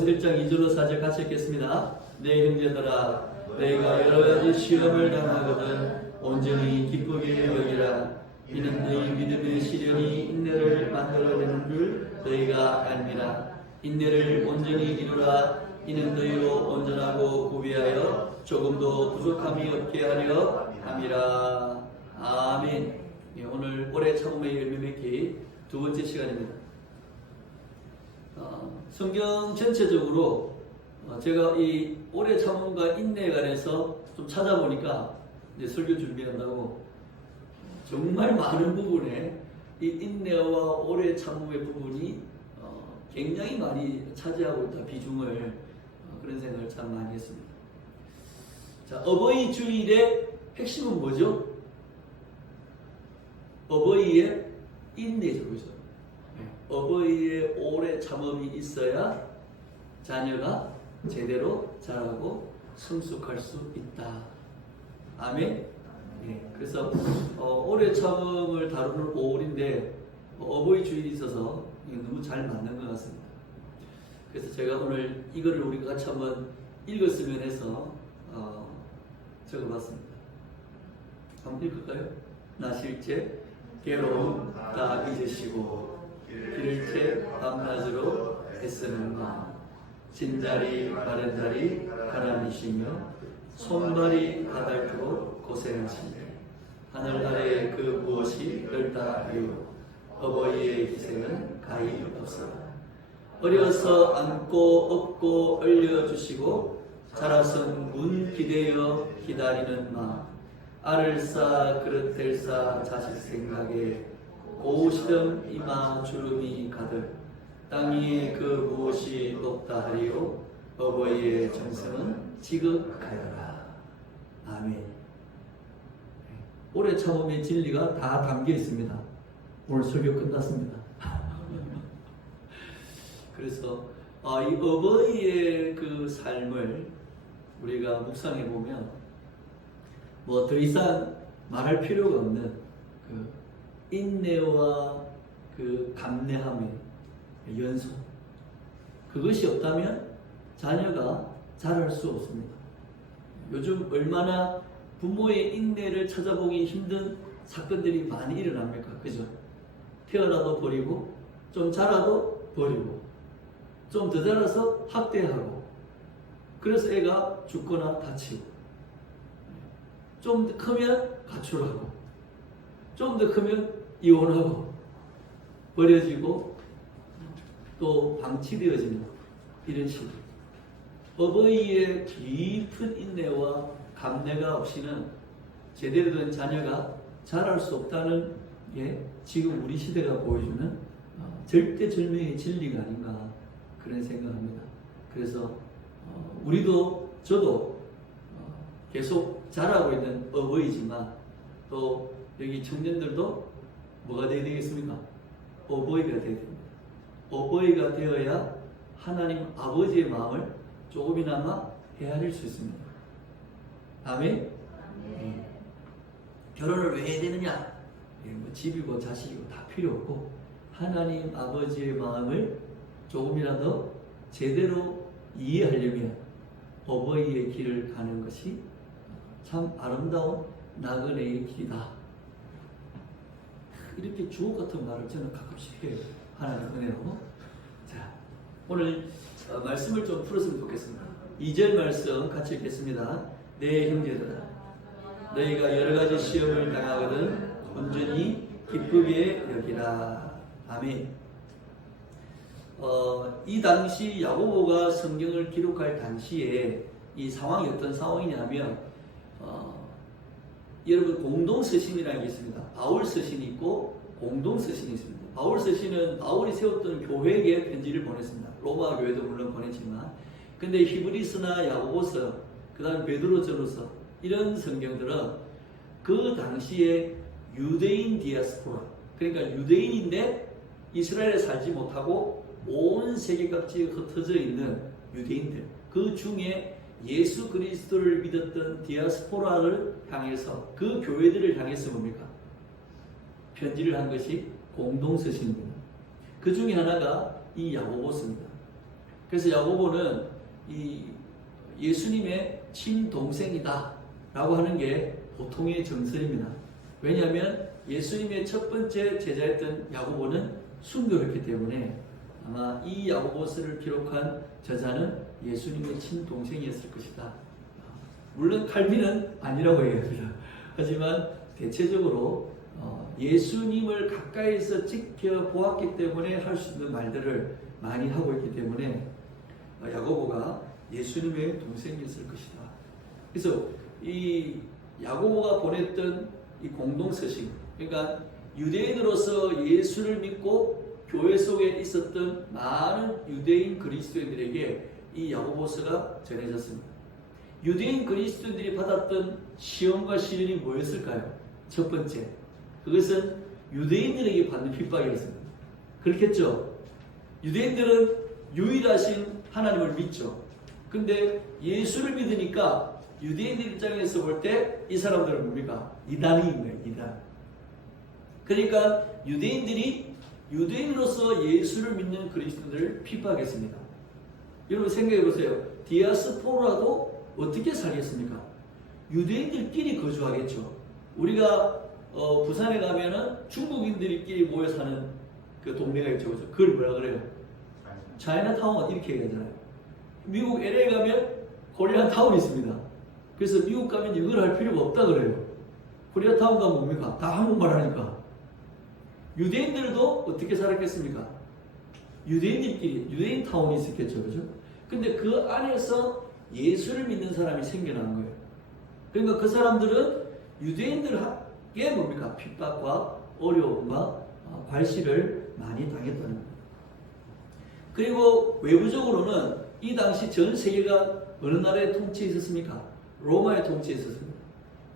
야고보서 1장 2절로 4절 같이 읽겠습니다. 내 형제들아 너희가 여러가지 시험을 당하거든 온전히 기쁘게 여기라. 이는 너희 믿음의 시련이 인내를 만들어내는 줄 너희가 알미라. 인내를 온전히 이루라. 이는 너희로 온전하고 구비하여 조금도 부족함이 없게 하려 함이라. 아멘. 오늘 올해 참음의 열매 맺기 두 번째 시간입니다. 성경 전체적으로 제가 이 올해 참음과 인내에 관해서 좀 찾아보니까 이제 설교 준비한다고 정말 많은 부분에 이 인내와 올해 참음의 부분이 굉장히 많이 차지하고 있다, 비중을. 그런 생각을 참 많이 했습니다. 자, 어버이 주일의 핵심은 뭐죠? 어버이의 인내죠, 그죠? 어버이의 오래 참음이 있어야 자녀가 제대로 자라고 성숙할 수 있다. 아멘. 네, 그래서 오래 참음을 다루는 5월인데 어버이 주일이 있어서 너무 잘 맞는 것 같습니다. 그래서 제가 오늘 이거를 우리가 같이 한번 읽었으면 해서 적어봤습니다. 한번 읽을까요? 나 실제 괴로움 다 잊으시고 길을 밤낮으로 애쓰는 마음 진자리 바른자리 가난이시며 손발이 가닳도록 고생하시니 하늘 아래 그 무엇이 별다하요 어버이의 희생은 가히 없어라. 어려서 안고 업고 얼려주시고 자라선 문 기대어 기다리는 마음 알을 싸 그릇 될 싸 자식 생각에 고우시던 이마 주름이 가득 땅 위에 그 무엇이 없다 하리요 어버이의 정성은 지극하여라. 아멘. 올해 참음의 진리가 다 담겨 있습니다. 오늘 설교 끝났습니다. 그래서 이 어버이의 그 삶을 우리가 묵상해 보면 뭐 더 이상 말할 필요가 없는 그 인내와 그 감내함의 연속, 그것이 없다면 자녀가 자랄 수 없습니다. 요즘 얼마나 부모의 인내를 찾아보기 힘든 사건들이 많이 일어납니까? 그죠? 태어나도 버리고 좀 자라도 버리고 좀 더 자라서 학대하고 그래서 애가 죽거나 다치고 좀 더 크면 가출하고 좀 더 크면 이혼하고 버려지고 또 방치되어지는 이런 식으로 어버이의 깊은 인내와 감내가 없이는 제대로 된 자녀가 자랄 수 없다는 게 지금 우리 시대가 보여주는 절대절명의 진리가 아닌가 그런 생각합니다. 그래서 우리도 저도 계속 자라고 있는 어버이지만 또 여기 청년들도 뭐가 되어야 되겠습니까? 어버이가 되어야 됩니다. 어버이가 되어야 하나님 아버지의 마음을 조금이나마 헤아릴 수 있습니다. 아멘? 결혼을 왜 해야 되느냐? 뭐 집이고 자식이고 다 필요 없고 하나님 아버지의 마음을 조금이라도 제대로 이해하려면 어버이의 길을 가는 것이 참 아름다운 나그네의 길이다. 이렇게 주옥 같은 말을 저는 가끔씩 해요. 하나님 은혜로. 자, 오늘 말씀을 좀 풀었으면 좋겠습니다. 2절 말씀 같이 읽겠습니다. 내 형제들아 너희가 여러가지 시험을 당하거든 온전히 기쁘게 여기라. 아멘. 이 당시 야고보가 성경을 기록할 당시에 이 상황이 어떤 상황이냐면 여러분 공동서신이라는 게 있습니다. 바울서신이 있고 공동서신이 있습니다. 바울서신은 바울이 세웠던 교회에게 편지를 보냈습니다. 로마 교회도 물론 보냈지만 근데 히브리서나 야고보서 그 다음에 베드로전서 이런 성경들은 그 당시에 유대인 디아스포라 그러니까 유대인인데 이스라엘에 살지 못하고 온 세계각지에 흩어져 있는 유대인들 그 중에 예수 그리스도를 믿었던 디아스포라를 향해서 그 교회들을 향해서 뭡니까? 편지를 한 것이 공동서신입니다. 그 중에 하나가 이 야고보서입니다. 그래서 야고보는 이 예수님의 친동생이다 라고 하는 게 보통의 정설입니다. 왜냐하면 예수님의 첫 번째 제자였던 야고보는 순교를 했기 때문에 아마 이 야고보서를 기록한 저자는 예수님의 친동생이었을 것이다. 물론 칼빈은 아니라고 얘기합니다. 하지만 대체적으로 예수님을 가까이서 지켜보았기 때문에 할 수 있는 말들을 많이 하고 있기 때문에 야고보가 예수님의 동생이었을 것이다. 그래서 이 야고보가 보냈던 이 공동서신, 그러니까 유대인으로서 예수를 믿고 교회 속에 있었던 많은 유대인 그리스도인들에게 이 야고보서가 전해졌습니다. 유대인 그리스도인들이 받았던 시험과 시련이 뭐였을까요? 첫 번째, 그것은 유대인들에게 받는 핍박이었습니다. 그렇겠죠? 유대인들은 유일하신 하나님을 믿죠. 근데 예수를 믿으니까 유대인들 입장에서 볼 때 이 사람들은 뭡니까? 이단인 거예요, 이단. 그러니까 유대인들이 유대인으로서 예수를 믿는 그리스도인들을 핍박했습니다. 여러분 생각해 보세요. 디아스포라도 어떻게 살겠습니까? 유대인들끼리 거주하겠죠. 우리가 부산에 가면은 중국인들끼리 모여 사는 그 동네가 있죠. 그걸 뭐라 그래요? 차이나타운 이렇게 얘기하잖아요. 미국 LA 가면 코리아타운이 있습니다. 그래서 미국 가면 이걸 할 필요가 없다 그래요. 코리아타운 가면 뭡니까? 다 한국말 하니까. 유대인들도 어떻게 살았겠습니까? 유대인들끼리 유대인타운이 있었겠죠. 그죠? 근데 그 안에서 예수를 믿는 사람이 생겨난 거예요. 그러니까 그 사람들은 유대인들에게 뭡니까? 핍박과 어려움과 괄시를 많이 당했다는 거예요. 그리고 외부적으로는 이 당시 전 세계가 어느 나라의 통치에 있었습니까? 로마의 통치에 있었습니다.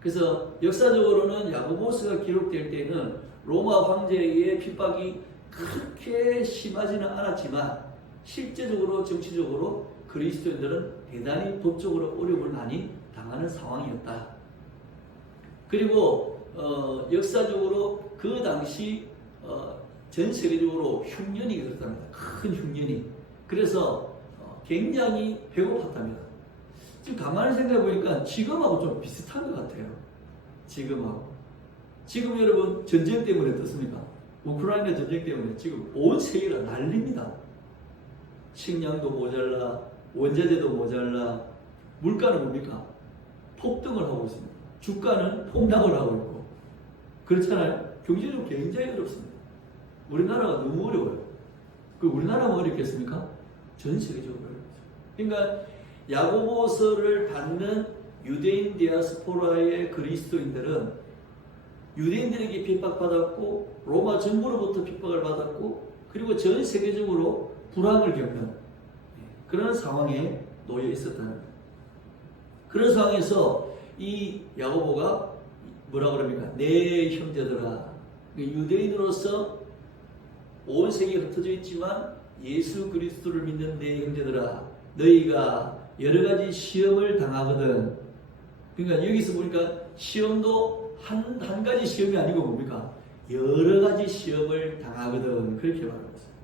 그래서 역사적으로는 야고보서가 기록될 때는 로마 황제의 핍박이 그렇게 심하지는 않았지만 실제적으로 정치적으로 그리스도인들은 대단히 법적으로 어려움을 많이 당하는 상황이었다. 그리고 역사적으로 그 당시 전 세계적으로 흉년이 일어났답니다. 큰 흉년이. 그래서 굉장히 배고팠답니다. 지금 가만히 생각해 보니까 지금하고 좀 비슷한 것 같아요. 지금하고. 지금 여러분 전쟁 때문에 어떻습니까? 우크라이나 전쟁 때문에 지금 온 세계가 난립니다. 식량도 모자라, 원자재도 모자라, 물가는 뭡니까? 폭등을 하고 있습니다. 주가는 폭락을 하고 있고. 그렇잖아요. 경제적으로 굉장히 어렵습니다. 우리나라가 너무 어려워요. 그 우리나라만 어렵겠습니까? 전 세계적으로 어렵죠. 그러니까 야고보서를 받는 유대인 디아스포라의 그리스도인들은 유대인들에게 핍박받았고 로마 정부로부터 핍박을 받았고 그리고 전 세계적으로 불황을 겪는 그런 상황에 놓여 있었다는 거예요. 그런 상황에서 이 야고보가 뭐라 그럽니까? 내 형제들아, 유대인으로서 온 세계에 흩어져 있지만 예수 그리스도를 믿는 내 형제들아, 너희가 여러 가지 시험을 당하거든. 그러니까 여기서 보니까 시험도 한 가지 시험이 아니고 뭡니까? 여러 가지 시험을 당하거든. 그렇게 말하고 있어요.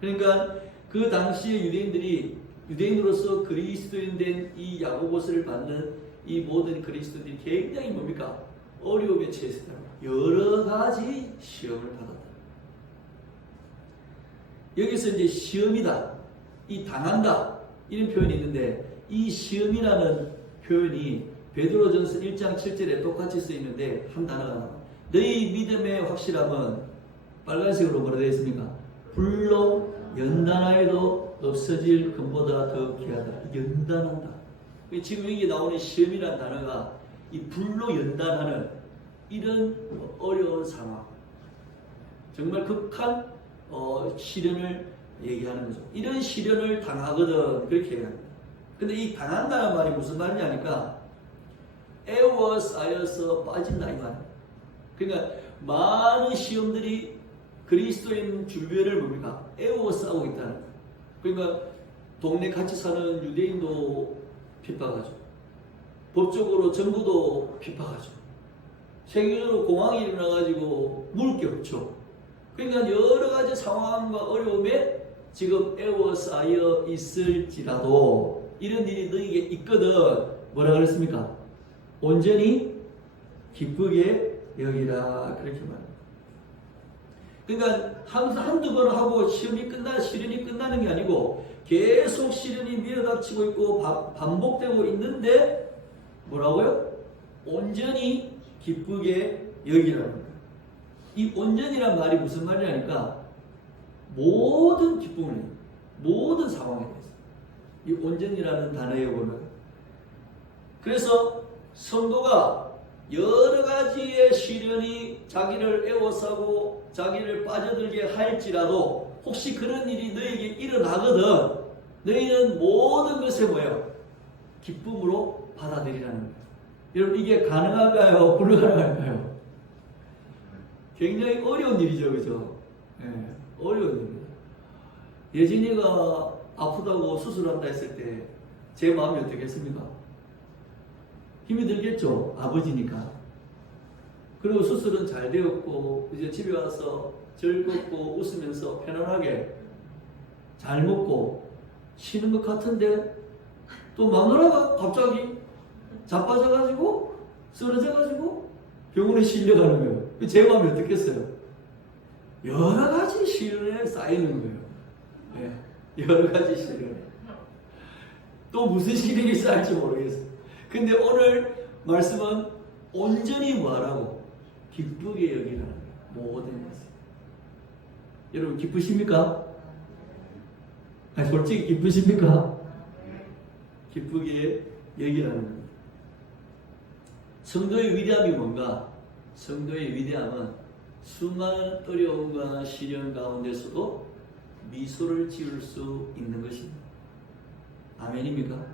그러니까 그 당시에 유대인들이 유대인으로서 그리스도인 된 이 야고보서를 받는 이 모든 그리스도인들이 굉장히 뭡니까? 어려움에 처했다. 여러 가지 시험을 받았다. 여기서 이제 시험이다, 이 당한다 이런 표현이 있는데 이 시험이라는 표현이 베드로전서 1장 7절에 똑같이 쓰여 있는데 한 단어가 나와요. 너희 믿음의 확실함은 빨간색으로 뭐라 되어 있습니까? 불로 연단하여도 없어질 금보다 더 귀하다. 연단한다. 지금 여기 나오는 시험이라는 단어가 이 불로 연단하는 이런 어려운 상황, 정말 극한 시련을 얘기하는 거죠. 이런 시련을 당하거든 그렇게 얘기합니다. 근데 이 당한다는 말이 무슨 말이냐 하니까 에워싸여서 빠진다 이 말이에요. 그러니까 많은 시험들이 그리스도인 주변을 뭡니까? 에워싸고 있다는 거예요. 그러니까 동네 같이 사는 유대인도 핍박하죠. 법적으로 정부도 핍박하죠. 세계적으로 공황이 일어나가지고 물을 게 없죠. 그러니까 여러 가지 상황과 어려움에 지금 에워싸여 있을지라도 이런 일이 너에게 있거든. 뭐라 그랬습니까? 온전히 기쁘게 여기라. 그렇게 말합니다. 그러니까 항상 한두 번 하고 시련이 끝나는 게 아니고 계속 시련이 밀어닥치고 있고 반복되고 있는데 뭐라고요? 온전히 기쁘게 여기라는 거예요. 이 온전이란 말이 무슨 말이냐니까 모든 기쁨을, 모든 상황에 대해서 이 온전이라는 단어에 보면, 그래서 성도가 여러 가지의 시련이 자기를 애워싸고 자기를 빠져들게 할지라도 혹시 그런 일이 너에게 일어나거든 너희는 모든 것에 뭐예요? 기쁨으로 받아들이라는 거예요. 여러분 이게 가능할까요? 불가능할까요? 굉장히 어려운 일이죠, 그죠? 네, 어려운 일입니다. 예진이가 아프다고 수술한다 했을 때 제 마음이 어떻겠습니까? 힘이 들겠죠? 아버지니까. 그리고 수술은 잘 되었고 이제 집에 와서 즐겁고 웃으면서 편안하게 잘 먹고 쉬는 것 같은데 또 마누라가 갑자기 자빠져가지고 쓰러져가지고 병원에 실려가는 거예요. 제 마음이 어떻겠어요? 여러 가지 시련에 쌓이는 거예요. 네, 여러 가지 시련에. 또 무슨 시련이 쌓일지 모르겠어요. 근데 오늘 말씀은 온전히 뭐하라고? 기쁘게 여기라는 거예요. 모든 것을. 여러분 기쁘십니까? 아니, 솔직히 기쁘십니까? 기쁘게 여기라는 겁니다. 성도의 위대함이 뭔가? 성도의 위대함은 수많은 어려움과 시련 가운데서도 미소를 지을 수 있는 것입니다. 아멘입니까?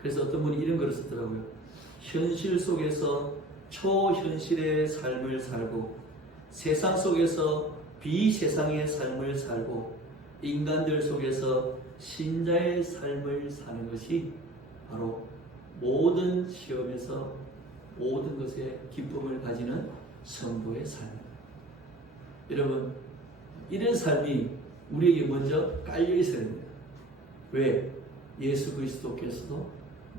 그래서 어떤 분이 이런 글을 썼더라고요. 현실 속에서 초현실의 삶을 살고 세상 속에서 비세상의 삶을 살고 인간들 속에서 신자의 삶을 사는 것이 바로 모든 시험에서 모든 것에 기쁨을 가지는 성도의 삶입니다. 여러분 이런 삶이 우리에게 먼저 깔려 있어야 됩니다. 왜? 예수 그리스도께서도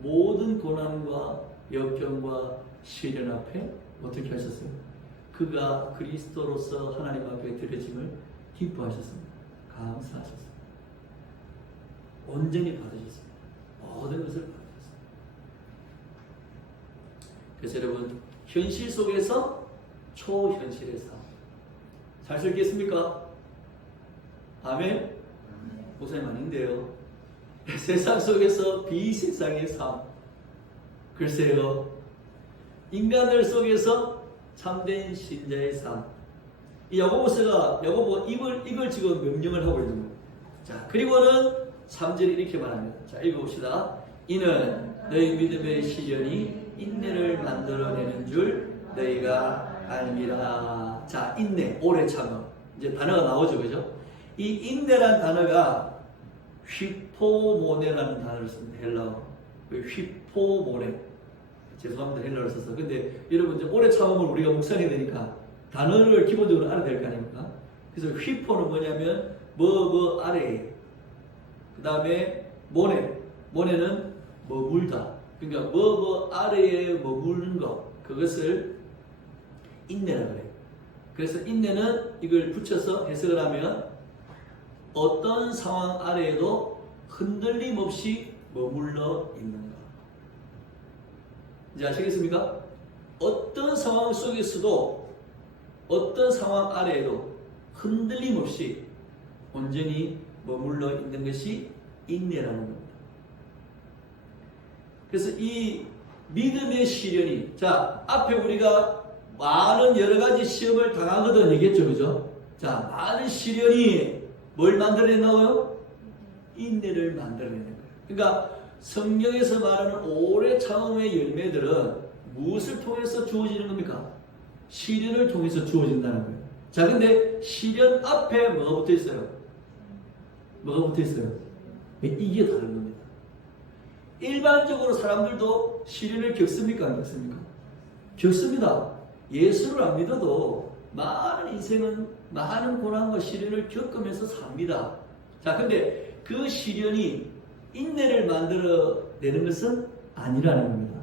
모든 고난과 역경과 시련 앞에 어떻게 하셨어요? 그가 그리스도로서 하나님 앞에 드려짐을 기뻐하셨습니다. 감사하셨습니다. 온전히 받으셨습니다. 모든 것을 받으셨습니다. 그래서 여러분 현실 속에서 초현실의 삶 잘 살겠습니까? 아멘? 목사님 아닌데요. 세상 속에서 비세상의 삶. 글쎄요. 인간들 속에서 참된 신자의 삶. 이 야고보서가 이걸 지금 명령을 하고 있는 거예요. 자, 그리고는 3절에 이렇게 말합니다. 자, 읽어봅시다. 이는 너희 믿음의 시련이 인내를 만들어내는 줄 너희가 알미라. 자, 인내, 오래 참음. 이제 단어가 나오죠, 그죠? 이 인내란 단어가 휘포모네라는 단어를 씁니다. 헬라어. 휘포모네. 죄송합니다. 헬라어를 써서. 근데 여러분 이제 오래 참음을 우리가 묵상해야 되니까 단어를 기본적으로 알아야 될 거 아닙니까? 그래서 휘포는 뭐냐면 뭐 아래에. 그 다음에 모네는 머물다. 그러니까 뭐 아래에 머무르는 것. 그것을 인내라고 해요. 그래서 인내는 이걸 붙여서 해석을 하면 어떤 상황 아래에도 흔들림 없이 머물러 있는 것. 이제 아시겠습니까? 어떤 상황 속에서도 어떤 상황 아래에도 흔들림 없이 온전히 머물러 있는 것이 인내라는 겁니다. 그래서 이 믿음의 시련이, 자, 앞에 우리가 많은 여러 가지 시험을 당하거든 얘기했죠, 그죠? 자, 많은 시련이 뭘 만들어낸다고요? 인내를 만들어내는 거예요. 그러니까 성경에서 말하는 오래 참음의 열매들은 무엇을 통해서 주어지는 겁니까? 시련을 통해서 주어진다는 거예요. 자, 근데 시련 앞에 뭐가 붙어 있어요? 뭐가 붙어 있어요? 이게 다른 겁니다. 일반적으로 사람들도 시련을 겪습니까? 안 겪습니까? 겪습니다. 예수를 안 믿어도 많은 인생은 많은 고난과 시련을 겪으면서 삽니다. 자, 근데 그 시련이 인내를 만들어내는 것은 아니라는 겁니다.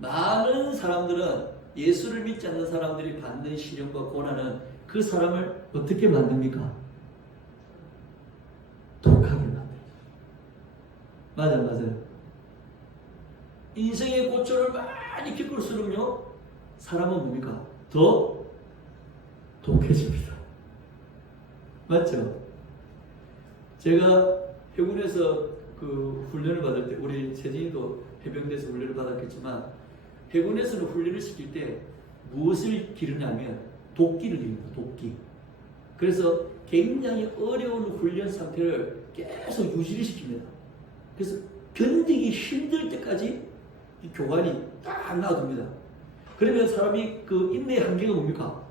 많은 사람들은 예수를 믿지 않는 사람들이 받는 시련과 고난은 그 사람을 어떻게 만듭니까? 독하게 만들죠. 맞아요. 인생의 고초를 많이 겪을수록요, 사람은 뭡니까? 더 독해집니다. 맞죠? 제가 해군에서 그 훈련을 받을 때, 우리 세진이도 해병대에서 훈련을 받았겠지만, 해군에서는 훈련을 시킬 때 무엇을 기르냐면 도끼를 기릅니다. 도끼. 그래서 굉장히 어려운 훈련 상태를 계속 유지를 시킵니다. 그래서 견디기 힘들 때까지 이 교관이 딱 놔둡니다. 그러면 사람이 그 인내의 한계가 뭡니까?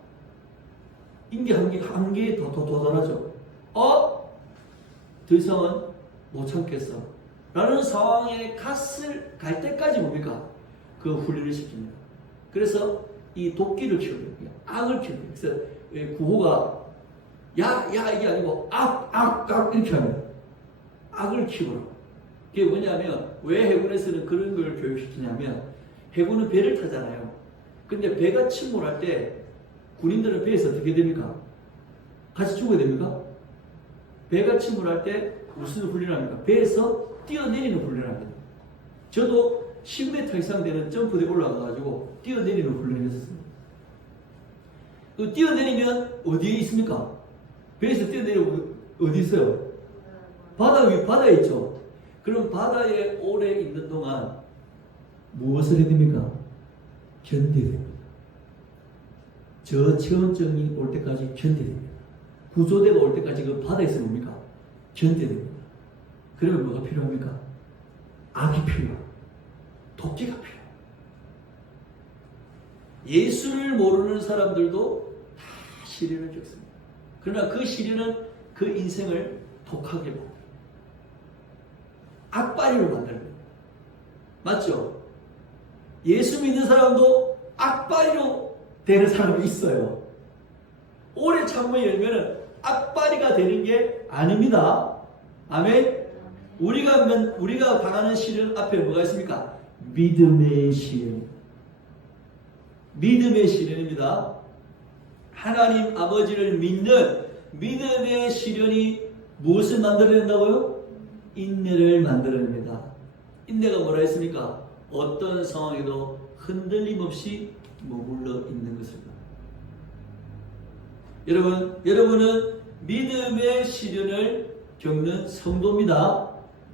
인내 한계에 더 도달하죠. 더 이상은 못 참겠어. 라는 상황에 갈 때까지 뭡니까? 그 훈련을 시킵니다. 그래서 이 도끼를 키우는 거예요. 악을 키우는 거예요. 그래서 구호가 야 이게 아니고 악 이렇게 합니다. 악을 키우라. 그게 뭐냐면 왜 해군에서는 그런 걸 교육시키냐면 해군은 배를 타잖아요. 근데 배가 침몰할 때 군인들은 배에서 어떻게 됩니까? 같이 죽어야 됩니까? 배가 침몰할 때 무슨 훈련을 합니까? 배에서 뛰어내리는 훈련을 합니다. 저도 10m 이상 되는 점프대에 올라가가지고 뛰어내리는 훈련을 했었습니다. 그 뛰어내리면 어디에 있습니까? 배에서 뛰어내리면 어디 있어요? 바다에 있죠. 그럼 바다에 오래 있는 동안 무엇을 해야 됩니까? 견뎌야 됩니다. 저 체온증이 올 때까지 견뎌야 됩니다. 구조대가 올 때까지 그 바다에서 뭡니까? 견뎌야 됩니다. 그러면 뭐가 필요합니까? 악이 필요합니다. 도끼가 필요해요. 예수를 모르는 사람들도 다 시련을 겪습니다. 그러나 그 시련은 그 인생을 독하게 만듭니다. 악바리로 만듭니다. 맞죠? 예수 믿는 사람도 악바리로 되는 사람이 있어요. 오래 참음을 열면 악바리가 되는 게 아닙니다. 아멘? 우리가 당하는 시련 앞에 뭐가 있습니까? 믿음의 시련. 믿음의 시련입니다. 하나님 아버지를 믿는 믿음의 시련이 무엇을 만들어낸다고요? 인내를 만들어냅니다. 인내가 뭐라 했습니까? 어떤 상황에도 흔들림 없이 머물러 있는 것입니다. 여러분은 믿음의 시련을 겪는 성도입니다.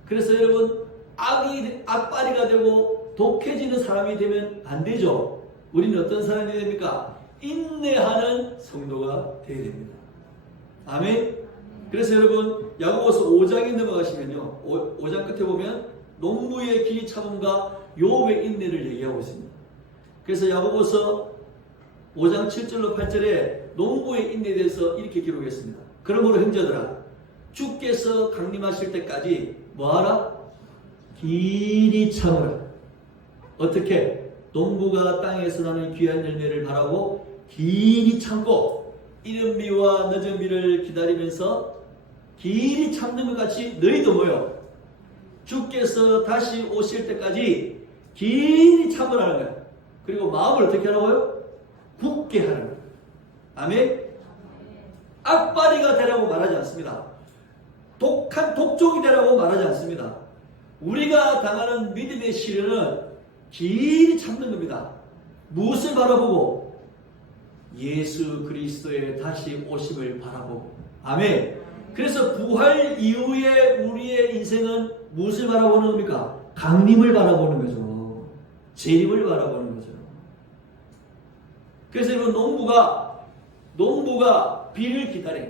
그래서 여러분, 악바리가 되고 독해지는 사람이 되면 안 되죠. 우리는 어떤 사람이 됩니까? 인내하는 성도가 되어야 됩니다. 아멘. 그래서 여러분, 야고보서 5장에 넘어가시면요, 5장 끝에 보면 농부의 길 참음과 욥의 인내를 얘기하고 있습니다. 그래서 야고보서 5장 7절로 8절에 농부의 인내에 대해서 이렇게 기록했습니다. 그러므로 형제들아, 주께서 강림하실 때까지 뭐하라? 길이 참으라. 어떻게? 농부가 땅에서 나는 귀한 열매를 바라고 길이 참고 이른 비와 늦은 비를 기다리면서 길이 참는 것 같이 너희도 뭐요? 주께서 다시 오실 때까지 길이 참으라는 거예요. 그리고 마음을 어떻게 하라고요? 굳게 하는 거예요. 아멘? 악바리가 되라고 말하지 않습니다. 독한 독종이 되라고 말하지 않습니다. 우리가 당하는 믿음의 시련은 길이 참는 겁니다. 무엇을 바라보고? 예수 그리스도의 다시 오심을 바라보고. 아멘. 그래서 부활 이후에 우리의 인생은 무엇을 바라보는 겁니까? 강림을 바라보는 거죠. 재림을 바라보는 거죠. 그래서 여러분, 농부가 비를 기다려.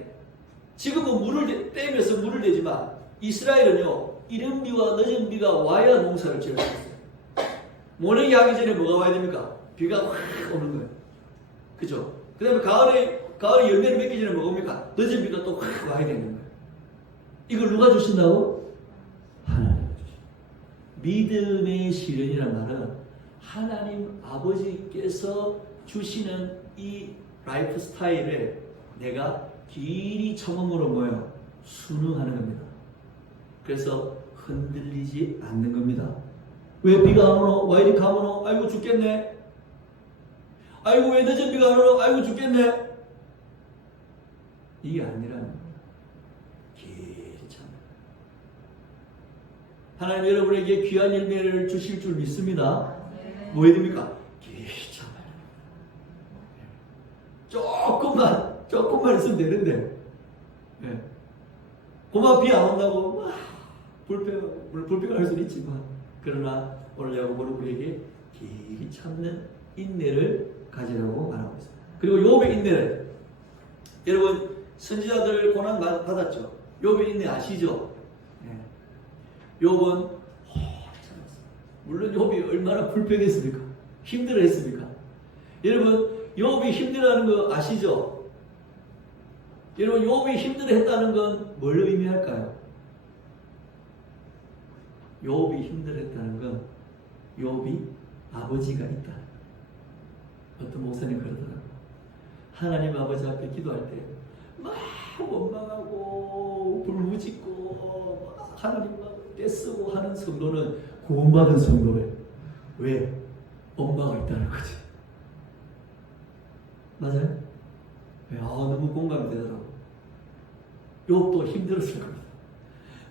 지금은 물을 떼면서 물을 대지만 이스라엘은요, 이른 비와 늦은 비가 와야 농사를 지을 수 있어요. 모내기 하기 전에 뭐가 와야 됩니까? 비가 확 오는 거예요. 그죠? 그 다음에 가을에 열매를 맺기 전에 뭐가 옵니까? 늦은 비가 또 확 와야 되는 거예요. 이걸 누가 주신다고? 하나님 주십니다. 믿음의 시련이란 말은 하나님 아버지께서 주시는 이 라이프 스타일에 내가 길이 참음으로 뭐예요? 순응하는 겁니다. 그래서 흔들리지 않는 겁니다. 왜 비가 안 오노? 왜 이리 가모노? 아이고 죽겠네. 아이고 왜 늦은 비가 안 오노? 아이고 죽겠네. 이게 아니라는 거예요. 길이 참. 하나님 여러분에게 귀한 열매를 주실 줄 믿습니다. 뭐 해야 됩니까? 길이 참. 조금만 있으면 되는데. 네. 고마 비 안 온다고 막 불평할 수는 있지만, 그러나 오늘 야고보는 우리에게 길이 참는 인내를 가지라고 말하고 있습니다. 그리고 욥의 인내를, 여러분 선지자들 고난 받았죠. 욥의 인내 아시죠? 네. 욥은 물론 욥이 얼마나 불평했습니까? 힘들어했습니까? 여러분 욥이 힘들어하는 거 아시죠? 여러분 욥이 힘들어했다는 건 뭘 의미할까요? 욥이 힘들어했다는 건 욥이 아버지가 있다. 어떤 목사님 그러더라고요. 하나님 아버지 앞에 기도할 때 막 원망하고 불부짓고 하나님 막 떼쓰고 하는 성도는 구원받은 성도래. 왜? 엄마가 있다는 거지. 맞아요? 너무 공감이 되더라고. 욥도 힘들었을 겁니다.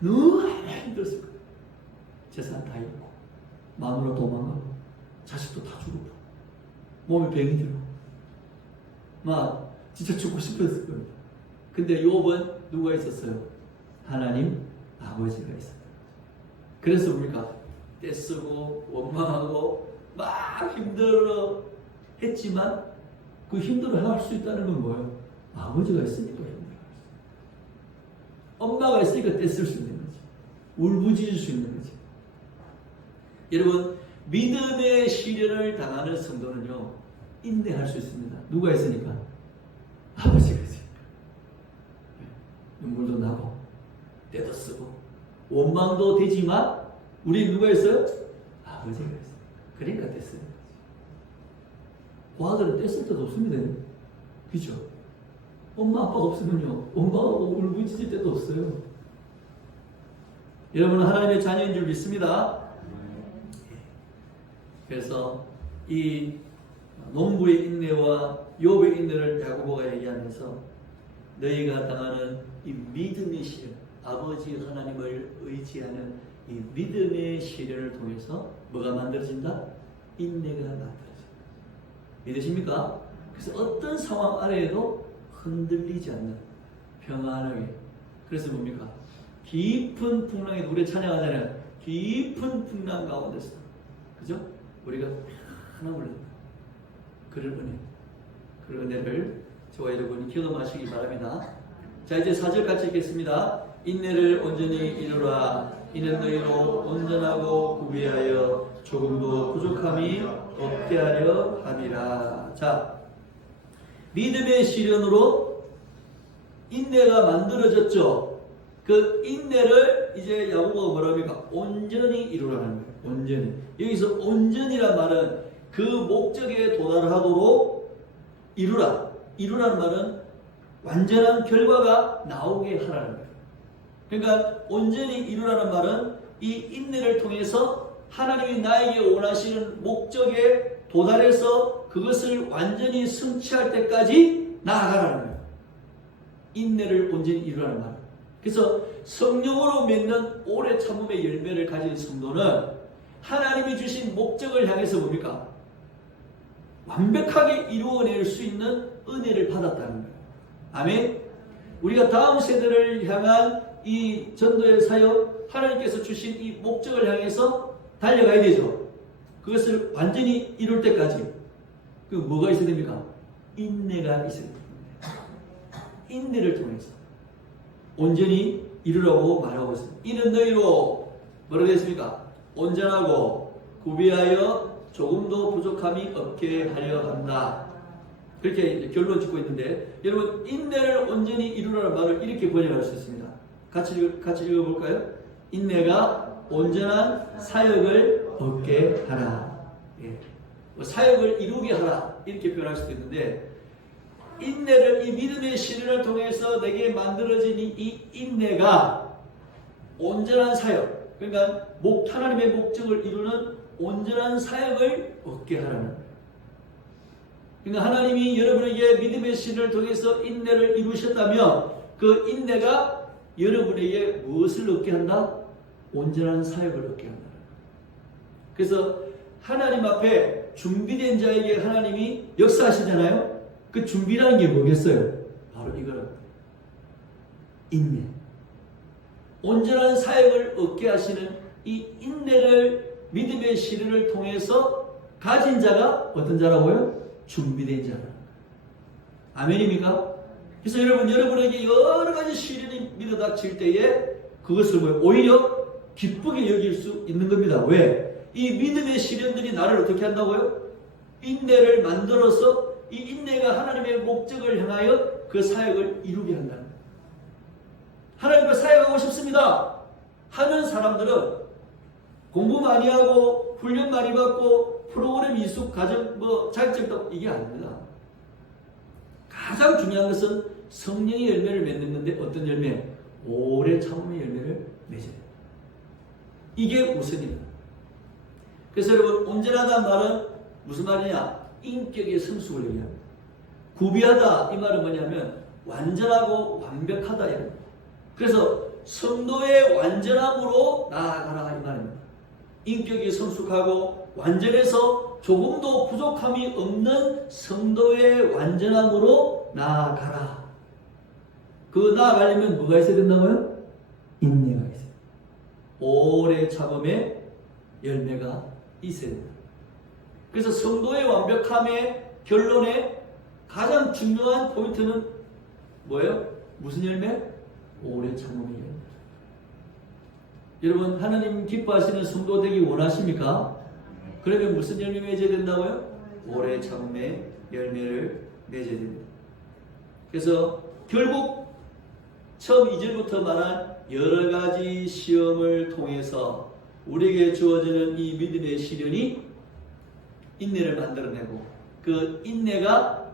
너무 힘들었을 겁니다. 재산 다 잃고, 마누라 도망가고, 자식도 다 죽고, 몸에 병이 들고, 막 진짜 죽고 싶었을 겁니다. 근데 욥은 누가 있었어요? 하나님 아버지가 있었다. 그래서 뭡니까? 떼쓰고 원망하고 막 힘들어 했지만 그 힘들어 할 수 있다는 건 뭐예요? 아버지가 있으니까 힘들어. 엄마가 있으니까 떼쓸 수 있는 거지. 울부짖을 수 있는 거지. 여러분 믿음의 시련을 당하는 성도는요 인내할 수 있습니다. 누가 있으니까? 아버지가 있으니까. 눈물도 나고 때도 쓰고 원망도 되지만 우리 누가 있어요? 아버지가 있어요. 그러니까 떼쓰는 거지. 고아들은 떼쓸 때도 없습니다. 그죠? 엄마 아빠가 없으면요 엄마가 울부짖을 때도 없어요. 여러분은 하나님의 자녀인 줄 믿습니다. 그래서 이 농부의 인내와 욥의 인내를 야고보가 얘기하면서 너희가 당하는 이 믿음의 시련, 아버지 하나님을 의지하는 이 믿음의 시련을 통해서 뭐가 만들어진다? 인내가 만들어진다. 믿으십니까? 그래서 어떤 상황 아래에도 흔들리지 않는 평안하게. 그래서 뭡니까? 깊은 풍랑에 우리 찬양하잖아요. 깊은 풍랑 가운데서, 그죠? 우리가 편안함을 얻는다. 그런 은혜를 저와 여러분이 경험하시기 바랍니다. 자, 이제 4절 같이 읽겠습니다. 인내를 온전히 이루라. 이는 너희로 온전하고 구비하여 조금도 부족함이 없게 하려 함이라. 자, 믿음의 시련으로 인내가 만들어졌죠. 그 인내를 이제 야고보가 뭐라 합니까? 온전히 이루라는 거예요. 온전히. 여기서 온전이란 말은 그 목적에 도달하도록 이루라. 이루라는 말은 완전한 결과가 나오게 하라는 거예요. 그러니까 온전히 이루라는 말은 이 인내를 통해서 하나님이 나에게 원하시는 목적에 도달해서 그것을 완전히 성취할 때까지 나아가라는 거예요. 인내를 온전히 이루라는 말. 그래서 성령으로 맺는 오래 참음의 열매를 가진 성도는 하나님이 주신 목적을 향해서 뭡니까? 완벽하게 이루어낼 수 있는 은혜를 받았다는 거예요. 아멘. 우리가 다음 세대를 향한 이 전도의 사역, 하나님께서 주신 이 목적을 향해서 달려가야 되죠. 그것을 완전히 이룰 때까지 그 뭐가 있어야 됩니까? 인내가 있어야 됩니다. 인내를 통해서 온전히 이루라고 말하고 있습니다. 이는 너희로 뭐라고 되었습니까? 온전하고 구비하여 조금도 부족함이 없게 하려 한다. 그렇게 이제 결론 짓고 있는데, 여러분 인내를 온전히 이루라는 말을 이렇게 번역할 수 있습니다. 같이 읽어볼까요? 인내가 온전한 사역을 얻게 하라. 예. 사역을 이루게 하라. 이렇게 표현할 수도 있는데, 인내를, 이 믿음의 시련을 통해서 내게 만들어진 이 인내가 온전한 사역, 그러니까 하나님의 목적을 이루는 온전한 사역을 얻게 하라는. 그러니까 하나님이 여러분에게 믿음의 시련을 통해서 인내를 이루셨다면 그 인내가 여러분에게 무엇을 얻게 한다? 온전한 사역을 얻게 한다. 그래서 하나님 앞에 준비된 자에게 하나님이 역사하시잖아요. 그 준비라는 게 뭐겠어요? 바로 이거는 인내. 온전한 사역을 얻게 하시는 이 인내를 믿음의 시련을 통해서 가진 자가 어떤 자라고요? 준비된 자라. 아멘입니까? 그래서 여러분에게 여러 가지 시련이 밀어닥칠 때에 그것을 오히려 기쁘게 여길 수 있는 겁니다. 왜? 이 믿음의 시련들이 나를 어떻게 한다고요? 인내를 만들어서 이 인내가 하나님의 목적을 향하여 그 사역을 이루게 한다는 거예요. 하나님과 사역하고 싶습니다 하는 사람들은 공부 많이 하고 훈련 많이 받고 프로그램 이수 과정 자격증 이게 아닙니다. 가장 중요한 것은 성령의 열매를 맺는 건데 어떤 열매? 오래 참음의 열매를 맺어야 돼요. 이게 우선입니다. 그래서 여러분 온전하다는 말은 무슨 말이냐? 인격의 성숙을 얘기합니다. 구비하다 이 말은 뭐냐면 완전하고 완벽하다 이런. 그래서 성도의 완전함으로 나아가라 이 말입니다. 인격이 성숙하고 완전해서 조금도 부족함이 없는 성도의 완전함으로 나아가라. 그 나아가려면 뭐가 있어야 된다고요? 인내가 있어요. 오래 참음의 열매가 있어야 된다. 그래서 성도의 완벽함의 결론에 가장 중요한 포인트는 뭐예요? 무슨 열매? 오래 참음의 열매. 여러분 하나님 기뻐하시는 성도 되기 원하십니까? 그러면 무슨 열매 맺어야 된다고요? 오래 참음의 열매를 맺어야 됩니다. 그래서 결국 처음 2절부터 말한 여러 가지 시험을 통해서 우리에게 주어지는 이 믿음의 시련이 인내를 만들어내고 그 인내가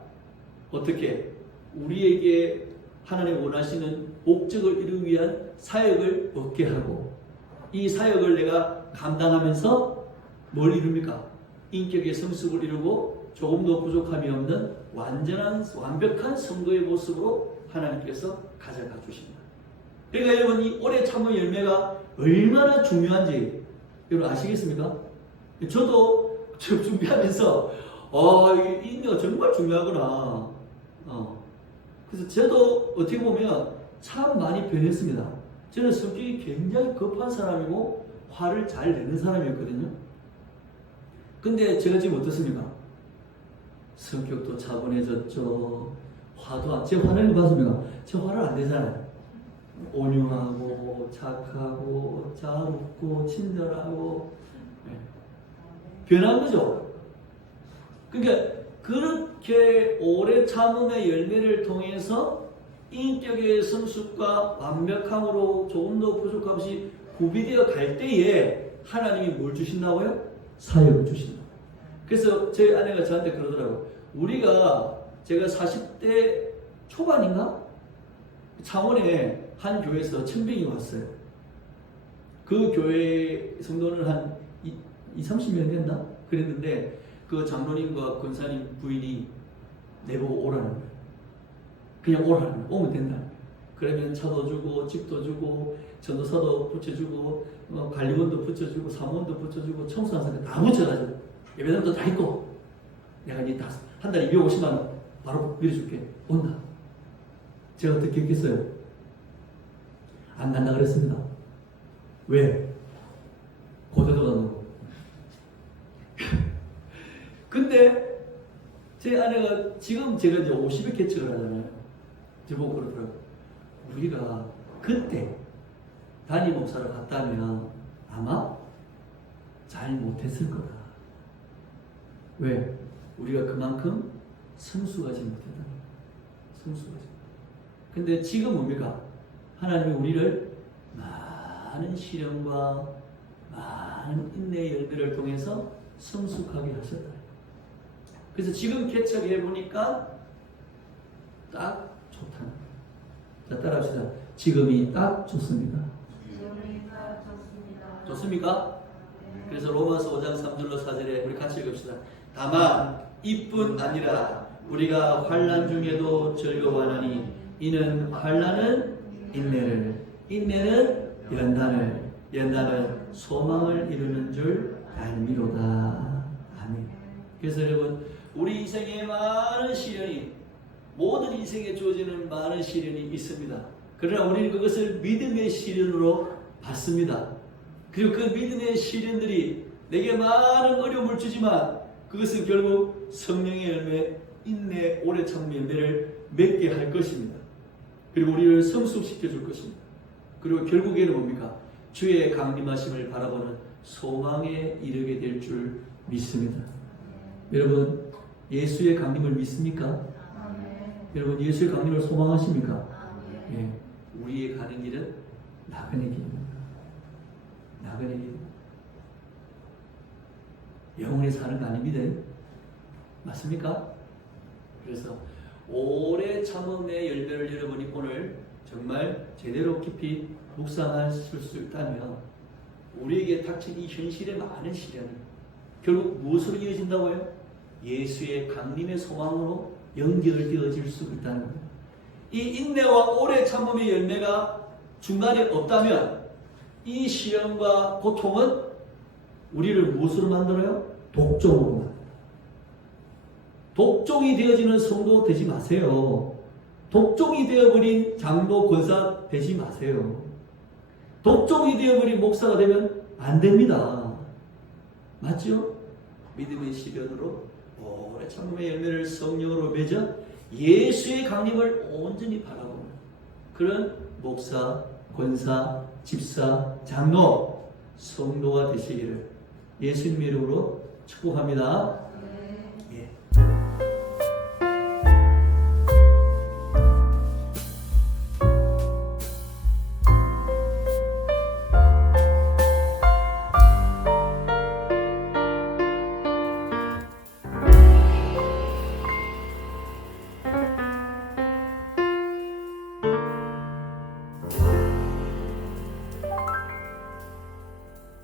어떻게 우리에게 하나님 원하시는 목적을 이루기 위한 사역을 얻게 하고 이 사역을 내가 감당하면서 뭘 이룹니까? 인격의 성숙을 이루고 조금도 부족함이 없는 완벽한 성도의 모습으로 하나님께서 가져가 주십니다. 그러니까 여러분 이 오래 참은 열매가 얼마나 중요한지 여러분 아시겠습니까? 저도 준비하면서 이 인내가 정말 중요하구나. 그래서 저도 어떻게 보면 참 많이 변했습니다. 저는 성격이 굉장히 급한 사람이고 화를 잘 내는 사람이었거든요. 근데 제가 지금 어떻습니까? 성격도 차분해졌죠. 제 화내는 거 봤습니까? 제 화를 안 내잖아요. 온유하고 착하고 잘 웃고 친절하고 변한 거죠. 그러니까 그렇게 오래 참음의 열매를 통해서 인격의 성숙과 완벽함으로 조금도 부족함 없이 구비되어 갈 때에 하나님이 뭘 주신다고요? 사역을 주신다. 그래서 제 아내가 저한테 그러더라고요. 제가 40대 초반인가? 창원에 한 교회에서 천병이 왔어요. 그 교회 성도는 한 30년 된다? 그랬는데 그 장로님과 권사님 부인이 내보고 오라는 거예요. 그냥 오라는 거예요. 오면 된다. 그러면 차도 주고 집도 주고 전도사도 붙여주고 관리원도 붙여주고 사무원도 붙여주고 청소하는 사람 다 붙여가지고 예배당도 다 있고 내가 한 달에 250만 원 바로 밀어줄게. 온다. 제가 어떻게 했겠어요? 안 간다 그랬습니다. 왜? 고대도 가고. 근데 제 아내가 지금 제가 이제 50에 개척을 하잖아요. 저보고 그러더라고요. 우리가 그때 담임 목사를 갔다면 아마 잘 못했을 거다. 왜? 우리가 그만큼 성숙하지 못했다. 성숙하지. 근데 지금 뭡니까? 하나님이 우리를 많은 시련과 많은 인내의 열매를 통해서 성숙하게 하셨다. 그래서 지금 개척해 보니까 딱 좋다. 자, 따라합시다. 지금이 딱 좋습니다. 좋습니까? 그래서 로마서 5장 3절로 4절에 우리 같이 읽읍시다. 다만 이뿐 아니라 우리가 환난 중에도 즐거워하나니 이는 환난은 인내를, 인내는 연단을, 연단은 소망을 이루는 줄 알미로다. 아멘. 그래서 여러분, 우리 인생에 많은 시련이, 모든 인생에 주어지는 많은 시련이 있습니다. 그러나 우리는 그것을 믿음의 시련으로 받습니다. 그리고 그 믿음의 시련들이 내게 많은 어려움을 주지만 그것은 결국 성령의 열매, 인내, 오래 참는 열매를 맺게 할 것입니다. 그리고 우리를 성숙시켜 줄 것입니다. 그리고 결국에는 뭡니까? 주의 강림하심을 바라보는 소망에 이르게 될 줄 믿습니다. 여러분, 예수의 강림을 믿습니까? 여러분, 예수의 강림을 소망하십니까? 예, 우리의 가는 길은 나그네 길입니다. 나그네 길. 영원히 사는 거 아닙니다. 맞습니까? 그래서 오래 참음의 열매를 여러분이 오늘 정말 제대로 깊이 묵상하실 수 있다면 우리에게 닥친 이 현실의 많은 시련을 결국 무엇으로 이어진다고요? 예수의 강림의 소망으로 연결되어질 수 있다는 거예요. 이 인내와 오래 참음의 열매가 중간에 없다면 이 시련과 고통은 우리를 무엇으로 만들어요? 독종으로 만들어요. 독종이 되어지는 성도 되지 마세요. 독종이 되어버린 장로 권사 되지 마세요. 독종이 되어버린 목사가 되면 안 됩니다. 맞죠? 믿음의 시련으로 오래 참음의 열매를 성령으로 맺어 예수의 강림을 온전히 바라보는 그런 목사, 권사, 집사, 장로, 성도가 되시기를 예수님의 이름으로 축복합니다.